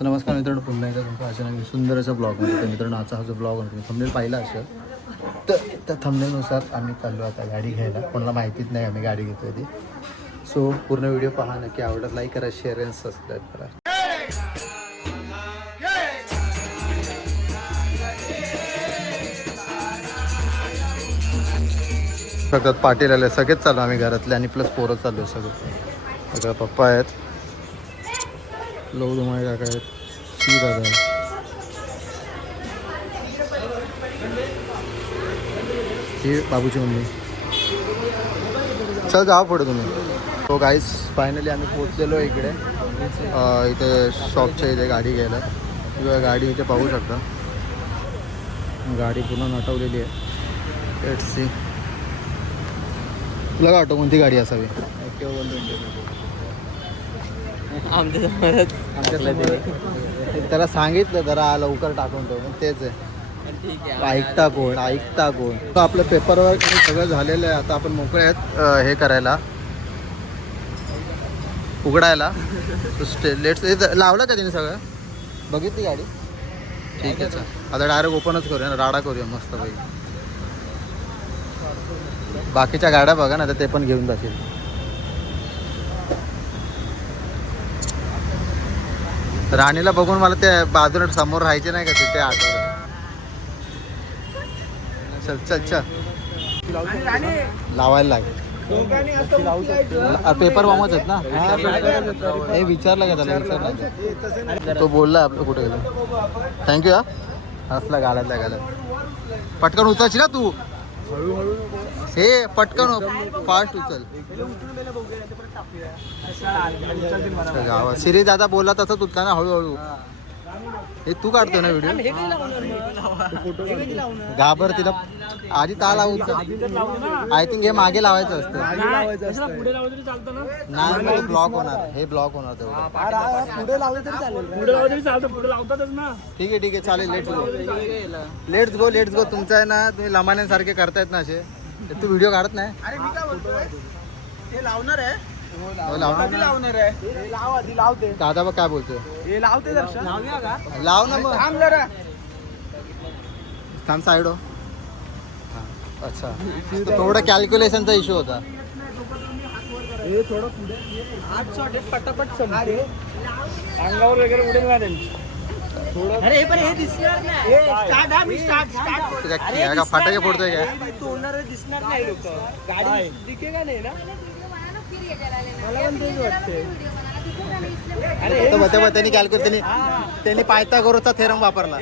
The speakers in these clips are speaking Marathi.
तर नमस्कार मित्रांनो, पुन्हा एकदा तुमचा अचानक सुंदर असा ब्लॉगमध्ये. तर मित्रांनो, आजचा हा जो ब्लॉग आहे तुम्ही थंबनेल पाहिला असेल, तर त्या थंबनेलनुसार आम्ही चाललो आता गाडी घ्यायला. कोणाला माहितीच नाही आम्ही गाडी घेतोय ती. सो पूर्ण व्हिडिओ पहा, नक्की आवडत लाईक करा, शेअर आणि सबस्क्राईब करा. सगळ्यात पाटील आले, सगळेच चालू आम्ही घरातले आणि प्लस पोरं चालू आहे सगळं. सगळं पप्पा आहेत, लवडुमाळे काका आहेत, शी दादा आहेत. ही बाबूची मम्मी. चल जावा पुढे तुम्ही. तो गाईस फायनली आम्ही पोचलेलो इकडे. इथे शॉपच्या इथे गाडी घ्यायला. किंवा गाडी इथे पाहू शकता, गाडी पूर्ण नटवलेली आहे. Let's see. तुला काय वाटतं कोणती गाडी असावी? त्याला सांगितलं जरा लवकर टाकून ठेव, पण तेच आहे. ऐकता कोण. तर आपलं पेपरवर्क सगळं झालेलं आहे. आता आपण मोकळे आहेत हे करायला, उघडायला. लेट्स लावलं का तिने सगळं? बघितली गाडी? ठीक आहे, चल आता डायरेक्ट ओपनच करूया, राडा करूया मस्त पैकी. बाकीच्या गाड्या बघा ना, तर ते पण घेऊन जातील. राणीला बघून मला ते बाजूला समोर राहायचे नाही का, तिथे आठवलं. चल लावायला लागेल. पेपर बॉम्बच आहेत ना? हे विचारलं का त्याला? विचारलं तो बोलला आपलं कुठे गेलं. थँक्यू. हा असला घालत पटकन उचलची ना तू. हे पटकन फास्ट उचल. गावात सिरीज दादा बोलला तसंच उचला ना, हळूहळू. हे तू काढतो ना व्हिडिओ? घाबर तिला आधी ता लावून. आय थिंक हे मागे लावायचं असतं. नाही मग ब्लॉक होणार. हे ब्लॉक होणार तेवढं. ठीक आहे चालेल. Let's go. तुमचं आहे ना, तुम्ही लमान्यांसारखे करतायत ना असे. तू व्हिडिओ काढत नाही? हे लावणार आहे. लावणार आहे. दादा बघ काय बोलतोय. हे लावते दर्शन. लाव ना मग. थांब साईड हो. अच्छा, थोडं कॅल्क्युलेशनचा इश्यू होता. हे थोडं पुढे आठ शॉट पटापट संपते. अंगावर वगैरे उडेल ना त्यांची. अरे पण हे दिसणार नाही. का फटाके फोडतोय काय? तोडणार दिसणार नाही. लोक गाडी दिखे का नाही ना. मला पण तेच वाटते. अरे त्यांनी कॅल्क्युलेट त्यांनी पायथागोरसचा थेरम वापरला.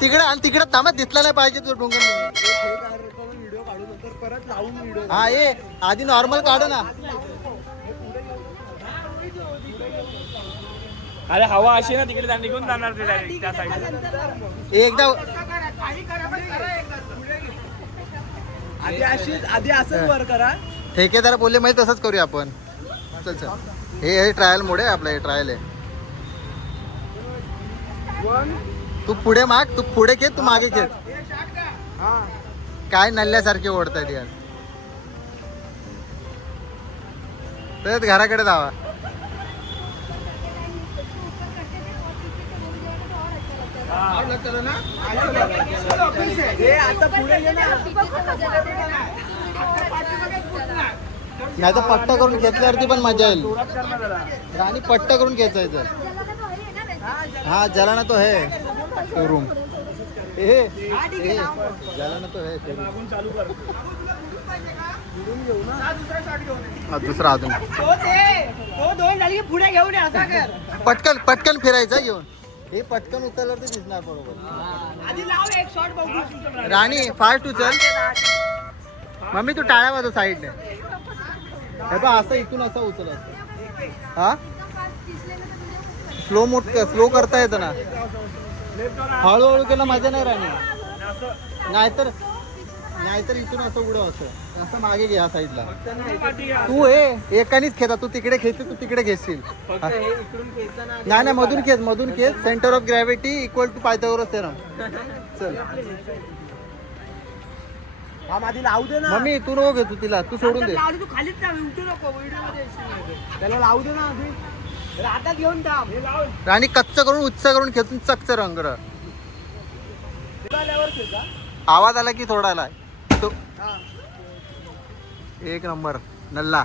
तिकडे थांबत दिसला नाही पाहिजे तो डोंगर. व्हिडिओ काढू नंतर परत लावून व्हिडिओ. हा ये आधी नॉर्मल काढू ना. अरे हवा अशी ना तिकडे निघून जाणार ते डायरेक्ट त्या साईडला. एकदा आधी असंच वर करा. ठेकेदार बोलले माहिती तसंच करूया आपण. चल हे ट्रायल मोड आहे आपलं. हे ट्रायल आहे. तू पुढे माग, तू पुढे खेच, तू मागे खेच. काय नल्ल्यासारखे ओढतायत यार. तर घराकडे जावा. नाही तर पट्टा करून घेतल्यावरती पण मजा येईल. आणि पट्टा करून खेचायचं. हा जलाना तो है शोरूम. जलाना तो है. दुसरा अजून पुढे घेऊन पटकन फिरायचं घेऊन. हे पटकन उचललं तर दिसणार बरोबर. राणी फास्ट उचल. मम्मी तू टाळ्या वाजव साईडने. हे बघ असं इथून असं उचल. हा स्लो करता येतं ना. हळूहळू केलं मजा नाही राणी. नाहीतर इथून असं उडव. असं मागे घे ह्या साईडला. तू हे एकानीच खेचा. तू तिकडे खेचशील, तू तिकडे घेशील. नाही मधून खेच. Centre of gravity equal to Pythagoras theorem. चल आधी लावू दे ना. मम्मी तू नको घेतो तिला. तू सोडून दे. तू खालीच उठू नको. त्याला लावू दे ना आधी. आता घेऊन थांब. आणि कच्च करून उच्च करून खेचून चकच रंग आवाज आला की थोडा आला तो एक नंबर नल्ला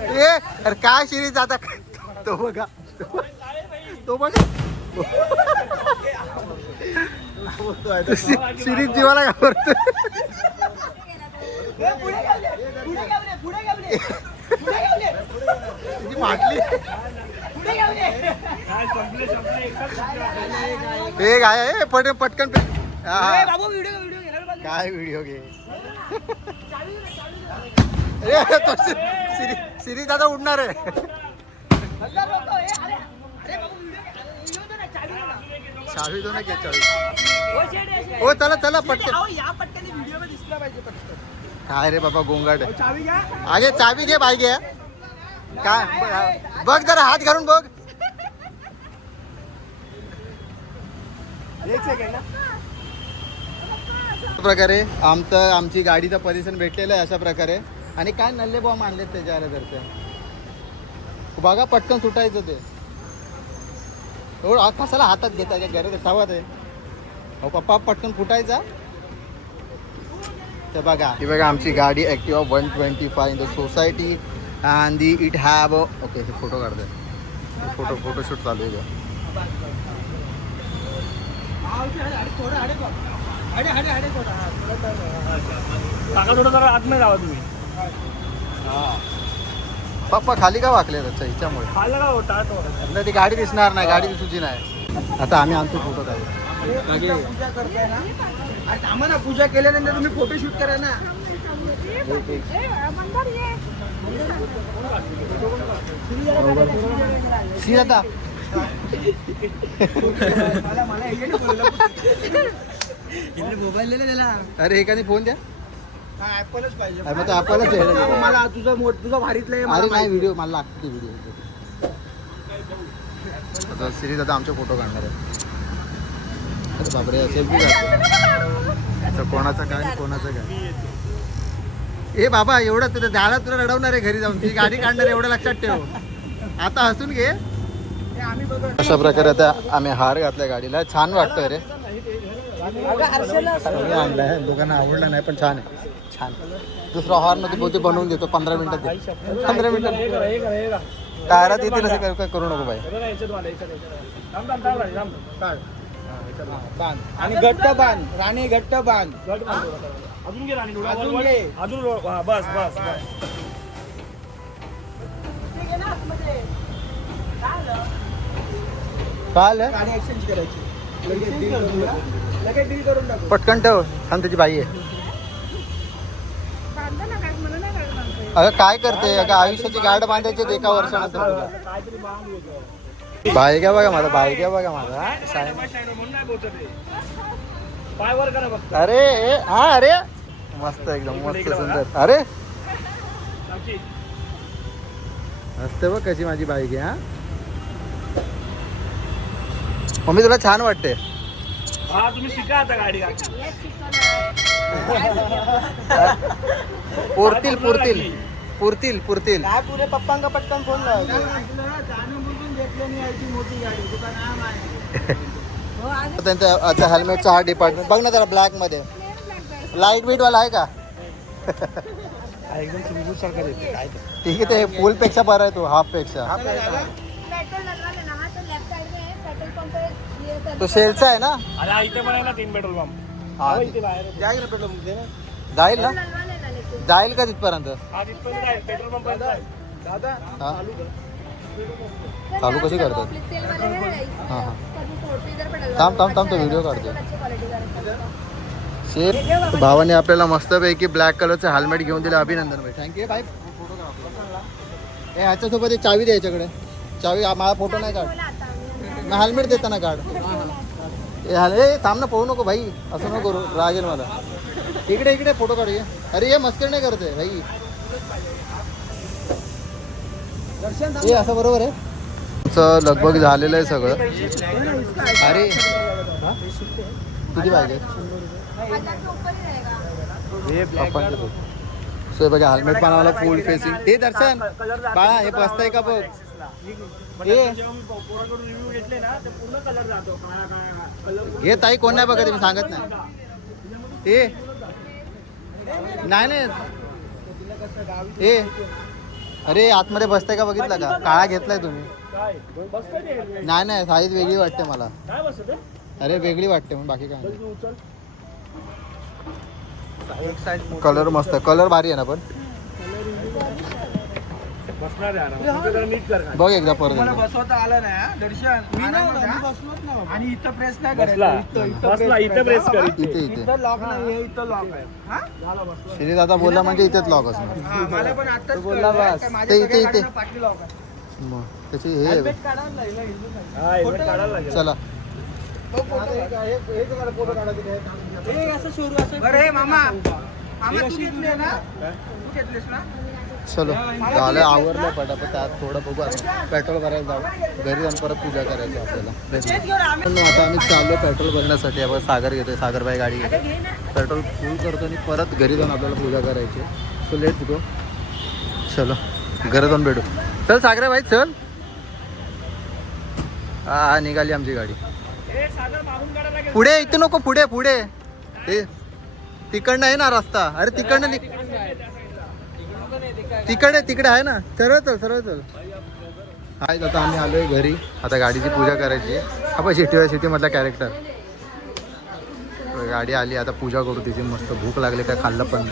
ए अरे काय शिरीज आता तो बघा तो बघा शिरीज जीवाला घाबरतो माटली हे काय पटकन काय व्हिडिओ घे तो सिरीज आता उडणार आहे चावी दो ना घे चावी हो चला चला पटकन काय रे बाबा गोंगाट आगे चावी घे बाई घे काय बघ जरा हात घालून बघ प्रकारे आमची गाडीचं पोझिशन भेटलेलं आहे अशा प्रकारे आणि काय नल्ले बॉम्ब आणलेत त्याच्या घरचे बघा पटकन सुटायचं ते हो कसाला हातात घेता घरात ठेवत आहे हो पप्पा पटकन फुटायचा तर बघा ही बघा आमची गाडी Activa 125 in the society and it have okay हे फोटो काढतोय फोटोशूट चालू आहे थोडं जरा आतमध्ये जावा तुम्ही पप्पा खाली का वाकले त्याच्या हिच्यामुळे खायला का होता ती गाडी दिसणार नाही गाडी दिसूची नाही आता आम्ही आमचे फोटो काढू पूजा करताय ना आम्हाला ना पूजा केल्यानंतर तुम्ही फोटोशूट करा ना आता मोबाईल दिले त्याला अरे एखादी फोन द्या ऍपलच पाहिजे अरे मग तो ऍपलच आहे मला तुझं भारीतलं अरे नाही व्हिडिओ मला लागतो व्हिडिओ आता सिरीज आता आमचे फोटो काढणार आहे अरे बापरे सेल्फी काढतो कोणाचं काय कोणाचं काय ए बाबा एवढं तुला झाला तुला रडवणार आहे घरी जाऊन ती गाडी काढणार एवढं लक्षात ठेव आता हसून घे अशा प्रकारे आता आम्ही हार घातलाय गाडीला छान वाटतोय रे आणलाय लोकांना आवडला नाही पण छान आहे छान दुसरा हॉर्न मध्ये बहुते बनवून देतो 15 मिनिटात 15 मिनिटात टायरात येते नसे काय करू नको बाई आणि घट्ट बांध राणे घट्ट बांध अजून घे राणी अजून घे अजून बस बस बस काल गाडी एक्सचेंज करायची लगेच डील करून टाकू पटकन ठेव छान त्याची बाई आहे अगं काय करते अगं आयुष्याची गाड बांधायची एका वर्षानंतर बाई घ्या बघा माझा बाई घ्या बघा माझा अरे हा अरे मस्त एकदम मस्त सुंदर अरे मस्त बघ कशी माझी बाईक आहे हा मम्मी तुला छान वाटते हा तुम्ही शिका आता गाडी पुरतील काय पुरे पप्पांका पटकन फोन लावायचा घेतलं नाही याची मोठी गाडी तुझं नाम आहे त्यांचा अच्छा हेल्मेटचा हा डिपार्टमेंट बघ ना जरा ब्लॅक मध्ये लाईट वेट वाला आहे का एकदम चिंबूस सारखा देते काय ठीक आहे ते फुल पेक्षा बरा आहे तो हाफ पेक्षा तो सेलचा आहे ना अरे इथे पण आहे ना 3 पेट्रोल पंप हा इथे बाहेर जाईल ना पेट्रोल पंप जाईल ना जाईल का तिथपर्यंत हा तिथपर्यंत जाईल पेट्रोल पंप दादा हा चालू कशी करतात हां हां थांब तो व्हिडिओ काढतो शेर भावाने आपल्याला मस्तपैकी ब्लॅक कलरचं हेल्मेट घेऊन दिलं अभिनंदन भाई थँक्यू भाई हे ह्याच्यासोबत एक चावी द्या याच्याकडे चावी माझा फोटो नाही काढ मग हेल्मेट देताना काढ ए थांब ना पळू नको भाई असं नको करू रागेल मला इकडे फोटो काढूया अरे ये मस्कर नाही करते भाई हे असं बरोबर आहे तुमचं लगभग झालेलं आहे सगळं अरे किती पाहिजे सो हे बघा हेल्मेट पण आम्हाला फुल फेसिंग. हे दर्शन बाळा हे बसतंय का बघ. रिव्ह्यू घेतले ना ते पूर्ण कलर जातो. हे ताई कोण नाही बघा तुम्ही सांगत नाही. हे नाही नाही हे अरे आतमध्ये बसताय का बघितलं का. काळा घेतलाय तुम्ही. नाही नाही साईज वेगळी वाटते मला. अरे वेगळी वाटते म्हणून बाकी काय नाही. कलर मस्त कलर भारी आहे ना पण बघ एकदा परत मला बसवता आलं नाही दर्शन. आणि इथं प्रेस नाही करायचं. इथं प्रेस कर. इथे इथं लॉक नाही. इथं लॉक आहे. श्री दादा बोलला म्हणजे इथेच लॉक असणार. मला पण आताच बोलला बस ते इथे इथे मग त्याची हे चला चलो झालं आवरलं पटापट. त्यात थोडं बघू आता पेट्रोल भरायला जाऊ. घरी जाऊन परत पूजा करायची आपल्याला. आता आम्ही चाललो पेट्रोल भरण्यासाठी. आपण सागर घेतोय. सागरबाई गाडी घेतो. पेट्रोल फुल करतो आणि परत घरी जाऊन आपल्याला पूजा करायची. So let's go. चलो घरी जाऊन भेटू. चल सागरबाई चल. हा निघाली आमची गाडी. पुढे इथे नको. पुढे पुढे ते तिकडनं आहे ना रस्ता. अरे तिकडनं तिकडे आहे ना. सरळ चल सरळ चल. हाय आता आम्ही आलोय घरी. आता गाडीची पूजा करायची. आपण सिटी मधला कॅरेक्टर. गाडी आली आता पूजा करू तिची. मस्त भूक लागली काय खाल्लं पण.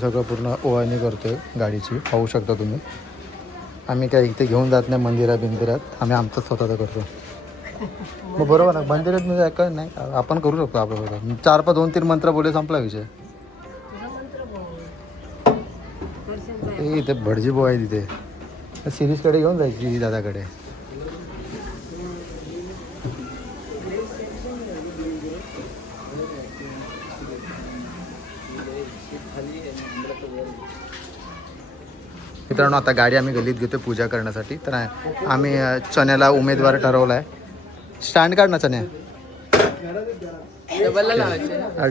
सगळं पूर्ण ओवाळणी करतोय गाडीची. पाहू शकता तुम्ही. आम्ही काय इथे घेऊन जात नाही बिंदिरात. आम्ही आमचं स्वतःचं करतो. मग बरोबर ना मंदिरात मी काय नाही आपण करू शकतो आपलं. 4-5 2-3 मंत्र बोले संपला विषय. इथे भटजी बो आहे तिथे. सिरीजकडे घेऊन जायची दादाकडे. मित्रांनो आता गाडी आम्ही गल्लीत घेतो पूजा करण्यासाठी. तर आम्ही चण्याला उमेदवार ठरवला आहे. स्टँड काढ ना चण्या.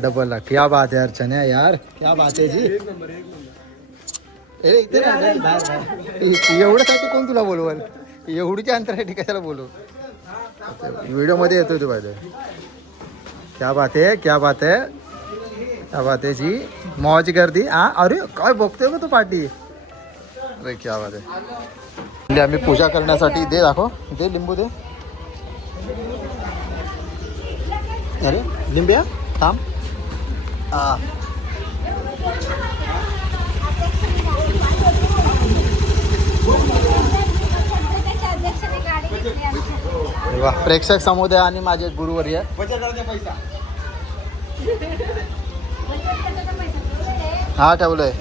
डबल ला क्या बात है यार चण्या यार क्या बात है जी. इथे एवढ्यासाठी कोण तुला बोलवल. एवढीच्या अंतरासाठी कशाला बोलू. व्हिडिओ मध्ये येतोय तू पाहिजे. क्या बात है क्या बात है क्या बात है जी. मौज गर्दी. हा अरे काय बघतोय का तू पार्टी. अरे क्या बात आहे. आम्ही पूजा करण्यासाठी दे दाखव. दे लिंबू दे. अरे लिंबिया थांब. वा प्रेक्षक समुदाय आणि माझे गुरुवर्य. हा ठेवलंय.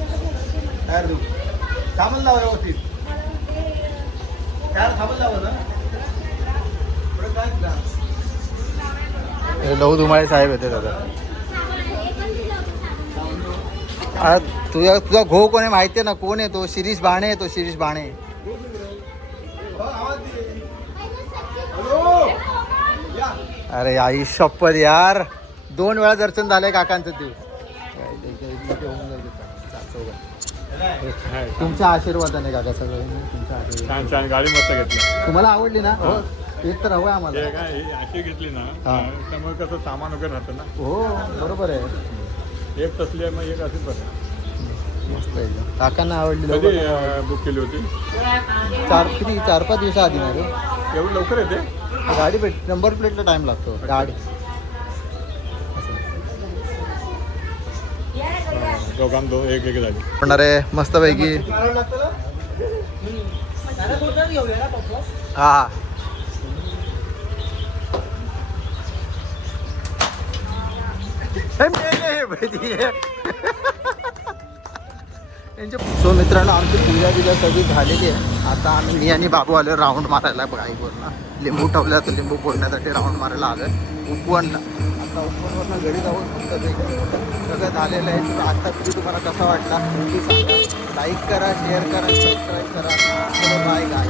लहू धुमाळे साहेब येते दादा. तुझा घो कोण आहे माहिती आहे ना. कोण आहे तो. शिरीष बाणे. तो शिरीष बाणे. अरे आई शपथ यार 2 वेळा दर्शन झालंय काकांचं. ते तुमच्या आशीर्वादाने काका सगळं. तुमच्या आशीर्वाद. छान गाडी मस्त घेतली. तुम्हाला आवडली ना. एक तर हवं आम्हाला. अशी घेतली ना त्यामुळे कसं सामान वगैरे राहतं ना. हो बरोबर आहे. एक तसली मग एक अशीच बरं. मस्त आहे. काकांना आवडली. बुक केली होती 4-5 दिवसाआधी ना रे. एवढी लवकर येते गाडी नंबर प्लेटला टाइम लागतो. गाडी दोघांना एक झाली. पण अरे मस्त पैकी. हा सो मित्रांनो आमची पूजा बिजा सगळी झालेली आहे. आता मी आणि बाबू आलो राऊंड मारायला. गाईवरनं लिंबू ठेवलं तर लिंबू फोडण्यासाठी राऊंड मारायला आलोय. उपवनला आता उपवनवरनं घरी जाऊन सगळं झालेलं आहे. तर आता तुम्ही तुम्हाला कसा वाटला नक्की सांगा. लाईक करा शेअर करा सबस्क्राईब करा. बाय गाय.